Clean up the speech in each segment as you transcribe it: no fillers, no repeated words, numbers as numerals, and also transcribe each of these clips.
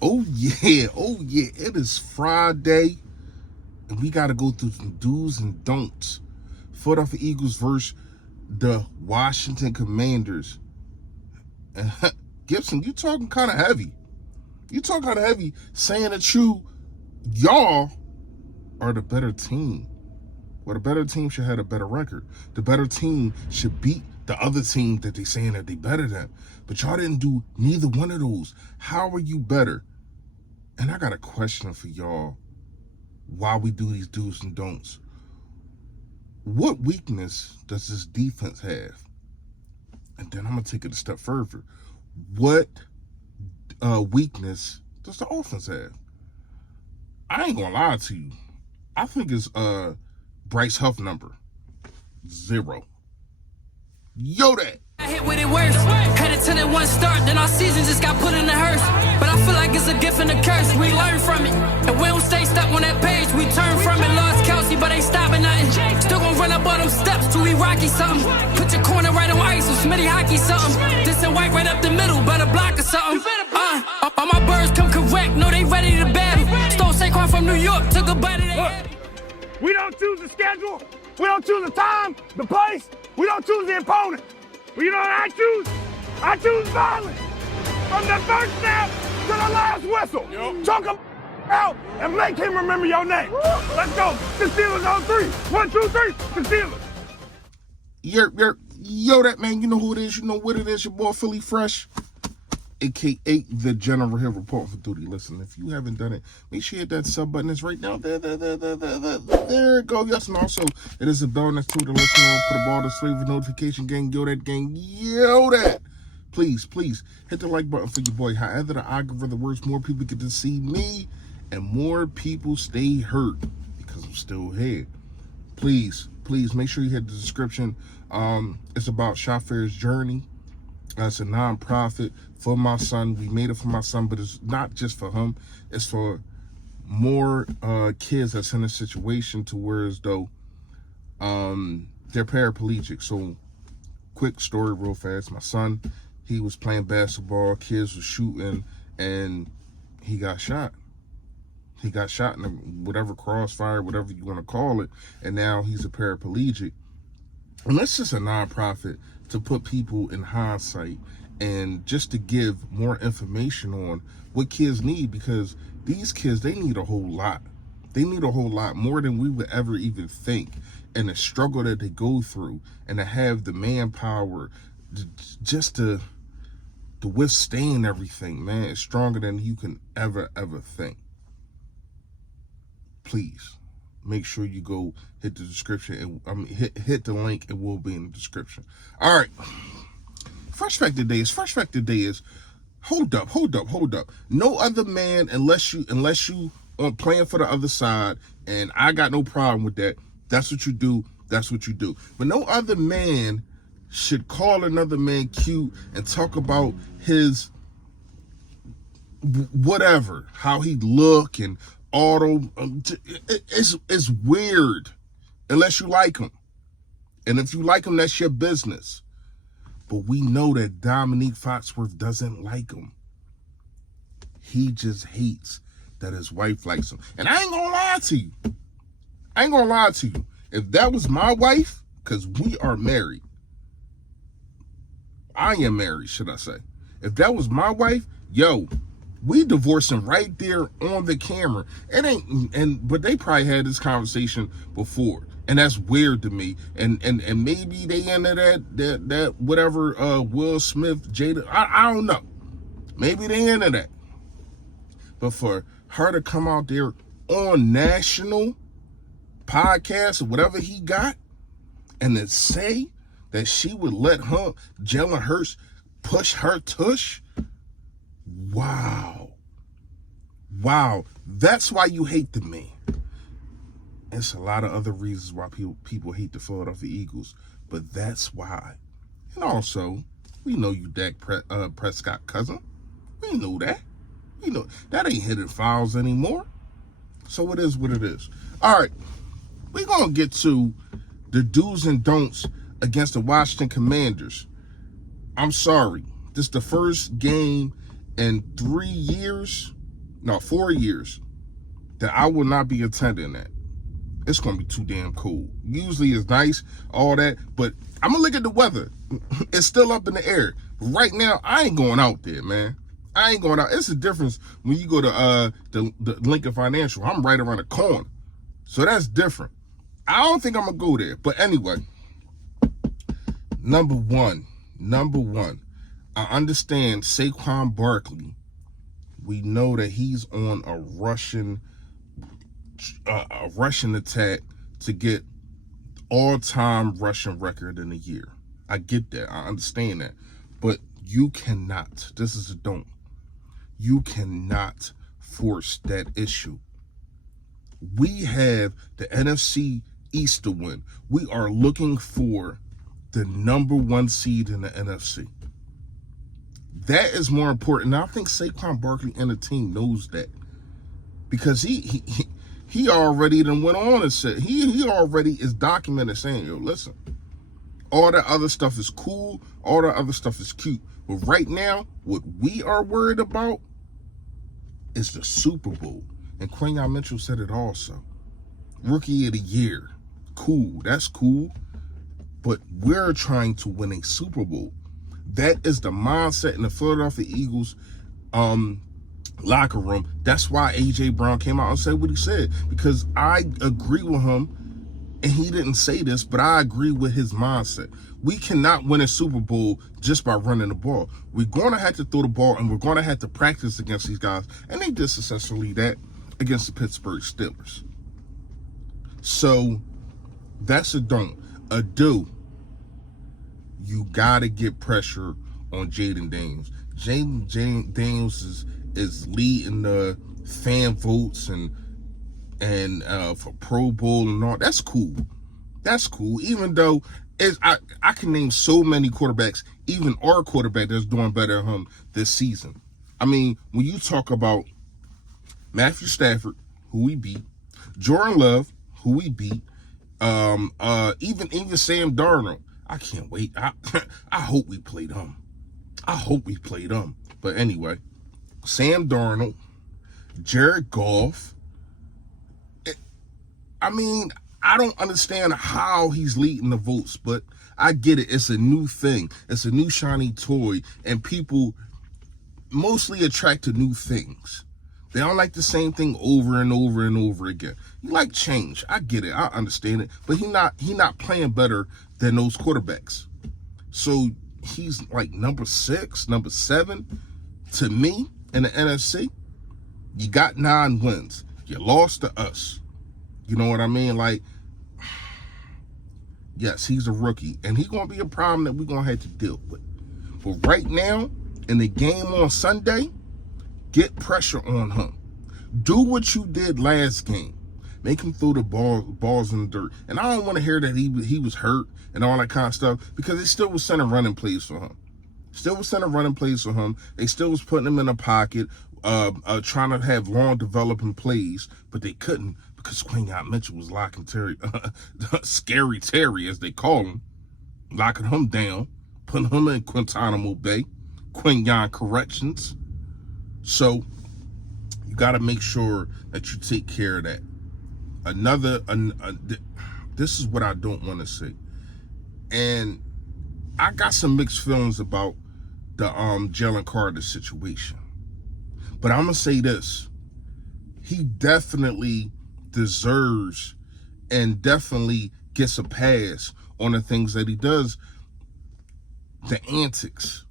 Oh yeah, it is Friday, and we got to go through some do's and don'ts. Philadelphia Eagles versus the Washington Commanders. And Gibson, you talking kind of heavy. You talking kind of heavy, saying that y'all are the better team. Well, the better team should have a better record. The better team should beat the other team that they saying that they better than. But y'all didn't do neither one of those. How are you better? And I got a question for y'all while we do these do's and don'ts. What weakness does this defense have? And then I'm going to take it a step further. What weakness does the offense have? I ain't going to lie to you. I think it's Bryce Huff number 0. Yo, that. I hit with it worse. Headed to that one start, then our season just got put in the hearse. But I feel like it's a gift and a curse. We learn from it. And we don't stay stuck on that page. We turn from it. Lost Kelsey, but ain't stopping nothing. Still gonna run up all them steps till we rocky something. Put your corner right on ice, or Smitty hockey something. This and white right up the middle, better block or something. All my birds come correct. No, they ready to battle. Stole Saquon from New York, took a bite of their head. We don't choose the schedule. We don't choose the time, the place. We don't choose the opponent. But you know what I choose? I choose violence. From the first snap to the last whistle. Choke him out and make him remember your name. Let's go. The Steelers on 3. 1, 2, 3. The Steelers. Yo, that man, you know who it is. You know what it is. Your boy Philly Fresh, a.k.a. the General here reporting for duty. Listen, if you haven't done it, make sure you hit that sub button. It's right down there. There it go. Yes, and also, it is a bell next to the listener. Put a ball to sleep with notification gang. Yo, that gang. Yo, that. Please, hit the like button for your boy. However, the algorithm works, more people get to see me, and more people stay hurt because I'm still here. Please, make sure you hit the description. It's about Shafirs Journey. It's a non-profit for my son. We made it for my son, but it's not just for him. It's for more kids that's in a situation to where as though they're paraplegic. So, quick story real fast. My son, he was playing basketball. Kids were shooting, and he got shot. He got shot in whatever crossfire, whatever you want to call it, and now he's a paraplegic. And that's just a non-profit to put people in hindsight and just to give more information on what kids need, because these kids, they need a whole lot. They need a whole lot more than we would ever even think. And the struggle that they go through, and to have the manpower just to withstand everything, man, is stronger than you can ever think. Please make sure you go hit the description and hit the link. It will be in the description. All right. Fresh fact today is hold up. No other man, unless you are playing for the other side, and I got no problem with that. That's what you do. But no other man should call another man cute and talk about his whatever, how he look and it's weird unless you like him. And if you like him, that's your business. But we know that Dominique Foxworth doesn't like him. He just hates that his wife likes him. And I ain't gonna lie to you. If that was my wife, because we are married. I am married, should I say. If that was my wife, we divorcing right there on the camera. But they probably had this conversation before. And that's weird to me. And maybe they into that whatever Will Smith, Jada, I don't know. Maybe they into that. But for her to come out there on national podcast or whatever he got, and to say that she would let Jalen Hurts push her tush, wow, that's why you hate the man. It's a lot of other reasons why people hate the Philadelphia Eagles, but that's why. And also, we know you Dak Prescott cousin. We know that. We know that ain't hidden files anymore. So it is what it is. All right, we're gonna get to the do's and don'ts against the Washington Commanders. I'm sorry, this is the first game in 3 years no, 4 years, that I will not be attending that. It's going to be too damn cold. Usually it's nice, all that, but I'm going to look at the weather. It's still up in the air. Right now, I ain't going out there, man. I ain't going out. It's a difference when you go to the Lincoln Financial. I'm right around the corner. So that's different. I don't think I'm going to go there. But anyway, number one, I understand Saquon Barkley. We know that he's on a Russian attack to get all-time rushing record in a year. I get that. I understand that. But you cannot, this is a don't, you cannot force that issue. We have the NFC East to win. We are looking for the number 1 seed in the NFC. That is more important. Now, I think Saquon Barkley and the team knows that, because he already done went on and said, he already is documented saying, yo, listen, all that other stuff is cool, all that other stuff is cute, but right now, what we are worried about is the Super Bowl. And Quinyon Mitchell said it also. Rookie of the year. Cool, that's cool. But we're trying to win a Super Bowl. That is the mindset in the Philadelphia Eagles locker room. That's why A.J. Brown came out and said what he said. Because I agree with him, and he didn't say this, but I agree with his mindset. We cannot win a Super Bowl just by running the ball. We're going to have to throw the ball, and we're going to have to practice against these guys. And they did successfully that against the Pittsburgh Steelers. So that's a don't. A do. You got to get pressure on Jaden Daniels. Jaden Daniels is leading the fan votes and for Pro Bowl and all. That's cool. That's cool. Even though I can name so many quarterbacks, even our quarterback that's doing better than him this season. I mean, when you talk about Matthew Stafford, who we beat, Jordan Love, who we beat, even Sam Darnold. I can't wait. I hope we played him. But anyway, Sam Darnold, Jared Goff. I mean, I don't understand how he's leading the votes, but I get it. It's a new thing. It's a new shiny toy, and people mostly attract to new things. They don't like the same thing over and over and over again. You like change. I get it. I understand it. But he not playing better than those quarterbacks. So he's like number 6, number 7 to me in the NFC. You got 9 wins. You lost to us. You know what I mean? Like, yes, he's a rookie, and he's going to be a problem that we're going to have to deal with. But right now, in the game on Sunday, get pressure on him. Do what you did last game. Make him throw the balls in the dirt. And I don't want to hear that he was hurt and all that kind of stuff, because they still was sending running plays for him. They still was putting him in a pocket, trying to have long developing plays, but they couldn't, because Quinyon Mitchell was locking Scary Terry, as they call him, locking him down, putting him in Guantanamo Bay, Quinyon Corrections. So you got to make sure that you take care of that. This is what I don't want to say, and I got some mixed feelings about the Jalen Carter situation. But I'm gonna say this: he definitely deserves and definitely gets a pass on the things that he does. The antics,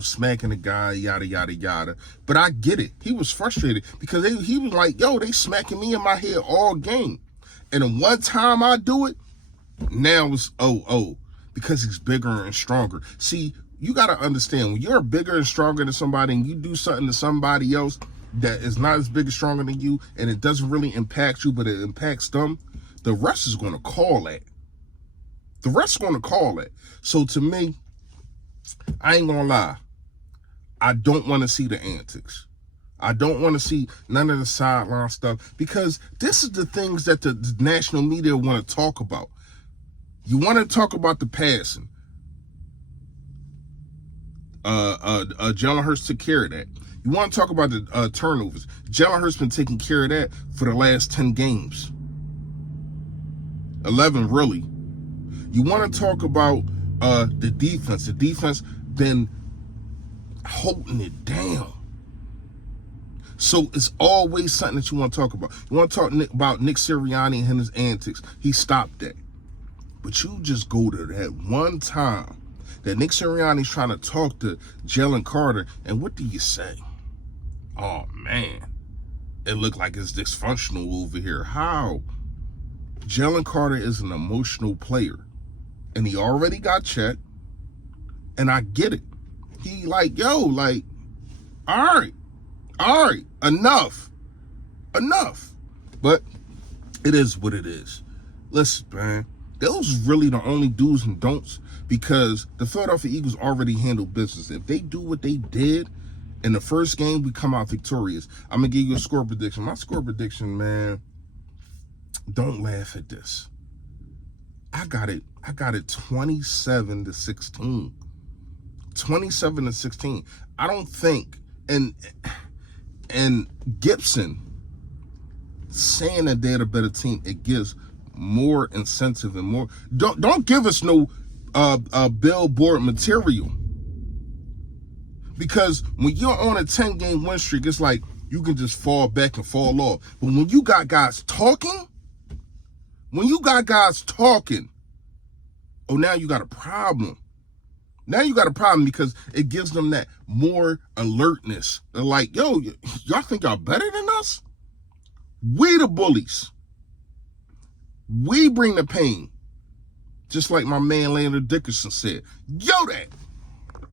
smacking the guy, yada, yada, yada. But I get it. He was frustrated because he was like, yo, they smacking me in my head all game. And the one time I do it, now it's because he's bigger and stronger. See, you got to understand, when you're bigger and stronger than somebody and you do something to somebody else that is not as big and stronger than you, and it doesn't really impact you, but it impacts them, the rest is going to call that. So to me, I ain't gonna lie, I don't want to see the antics. I don't want to see none of the sideline stuff, because this is the things that the national media want to talk about. You want to talk about the passing. Jalen Hurts took care of that. You want to talk about the turnovers. Jalen Hurts been taking care of that for the last 10 games. 11, really. You want to talk about the defense. The defense been holding it down. So it's always something that you want to talk about. You want to talk about Nick Sirianni and his antics. He stopped that. But you just go to that one time that Nick Sirianni's trying to talk to Jalen Carter, and what do you say? Oh, man. It looked like it's dysfunctional over here. How? Jalen Carter is an emotional player. And he already got checked. And I get it. He like, yo, like, all right, enough. But it is what it is. Listen, man, those really the only do's and don'ts, because the Philadelphia Eagles already handled business. If they do what they did in the first game, we come out victorious. I'm going to give you a score prediction. My score prediction, man, don't laugh at this. I got it 27-16. 27-16. I don't think, and Gibson saying that they're the better team, it gives more incentive and more. Don't give us no billboard material, because when you're on a 10-game win streak, it's like you can just fall back and fall off. But when you got guys talking, oh, now you got a problem. Now you got a problem, because it gives them that more alertness. They're like, yo, y'all think y'all better than us? We the bullies. We bring the pain. Just like my man Landon Dickerson said. Yo, that.